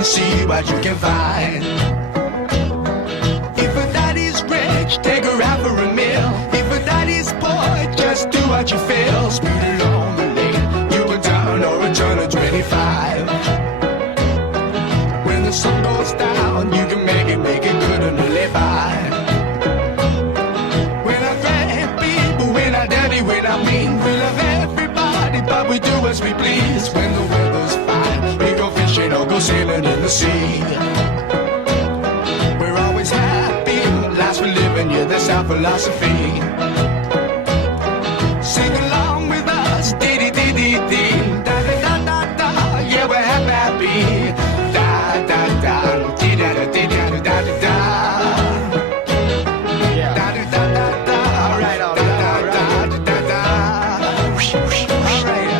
and see what you can find. If a daddy's rich, take her out for a meal. If a daddy's poor, just do what you feel. Speed along the lane, you can turn or a turn of 25. When the sun goes down, you can make it good and live by. When I grab people, when I daddy, when I mean, we love everybody, but we do as we please. When the weather's fine, we go fishing or go sailing in the sea. We're always happy, lives we live in, yeah, that's our philosophy. Sing along with us, dee-dee-dee-dee-dee, da-da-da-da-da, yeah, we're happy, da-da-da, dee-da-da-dee-da-da-da-da. Yeah. Da-da-da-da-da, Alright, alright. da-da-da-da-da. Alright.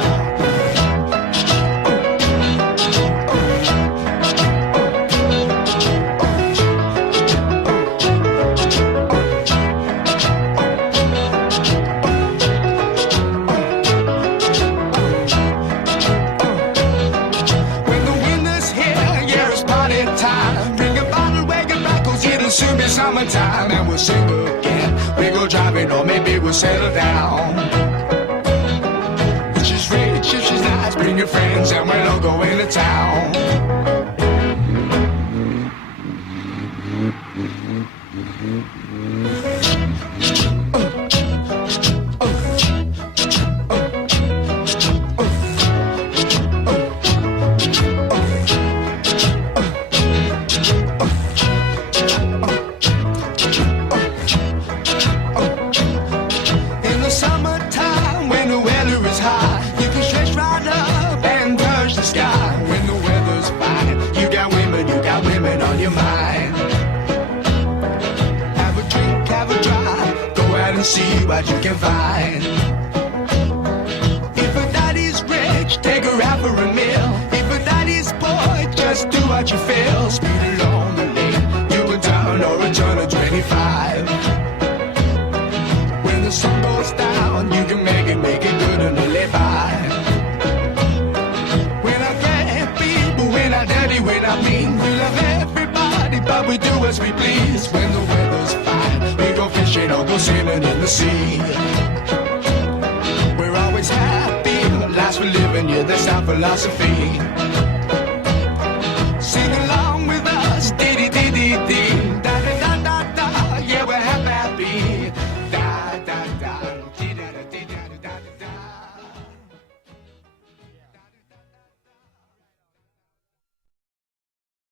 When the winter's here, yeah, it's party time. Bring a bottle, wake it back, 'cause it'll soon be summertime. And we'll sing again, we go driving, or maybe we'll settle down. If she's rich, if she's nice, bring your friends and we'll all go into town. In the summertime, when the weather is high, you can stretch right up and touch the sky. When the weather's fine, you got women on your mind. Have a drink, have a drive, go out and see what you can find. If a daddy's rich, take her out for a meal. If a daddy's poor, just do what you feel. Speed along the lane, you can turn or a turn of 25. When the sun goes down, you can make it good and live by. When I grab people, when I daddy, when I mean, we love everybody, but we do as we please. When the weather's fine, we go fishing or go sailing in the sea. We're always happy, lives we live in, yeah, that's our philosophy.